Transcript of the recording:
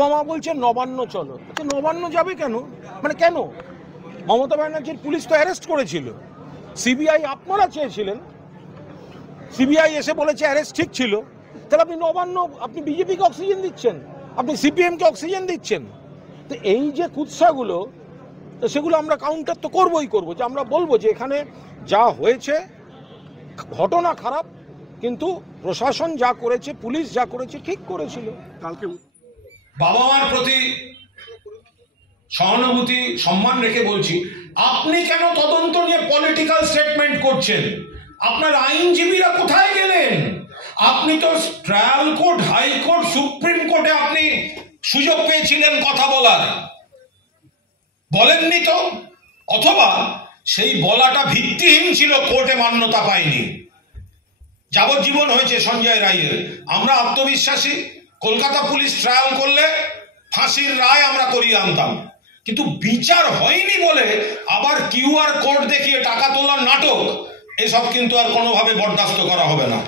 বাবা মা বলছে নবান্ন চলো। আচ্ছা নবান্ন যাবে কেন, মানে কেন? মমতা ব্যানার্জির পুলিশ তো অ্যারেস্ট করেছিল, সিবিআই আপনারা চেয়েছিলেন, সিবিআই এসে বলেছে অ্যারেস্ট ঠিক ছিল, তাহলে আপনি নবান্ন, আপনি বিজেপিকে অক্সিজেন দিচ্ছেন, আপনি সিপিএমকে অক্সিজেন দিচ্ছেন। তো এই যে কুৎসাগুলো, সেগুলো আমরা কাউন্টার তো করবোই করবো, যে আমরা বলবো যে এখানে যা হয়েছে ঘটনা খারাপ, কিন্তু প্রশাসন যা করেছে, পুলিশ যা করেছে ঠিক করেছিল। কালকে বাবা মার প্রতি সহানুভূতি সম্মান রেখে বলছি, আপনি কেন তদন্ত নিয়ে পলিটিক্যাল স্টেটমেন্ট করছেন? আপনার আইনজীবীরা কোথায় গেলেন? আপনি তো ট্রায়াল কোর্ট, হাইকোর্ট, সুপ্রিম কোর্টে আপনি সুযোগ পেয়েছিলেন কথা বলার, বলেননি তো, অথবা সেই বলাটা ভিত্তিহীন ছিল, কোর্টে মান্যতা পায়নি। যাবজ্জীবন হয়েছে সঞ্জয় রায়ের, আমরা আত্মবিশ্বাসী। কলকাতা পুলিশ ট্রায়াল করলে ফাঁসির রায় আমরা করিয়ে আনতাম, কিন্তু বিচার হয়নি বলে আবার কিউআর কোড দেখিয়ে টাকা তোলার নাটক, এসব কিন্তু আর কোনোভাবে বরদাস্ত করা হবে না।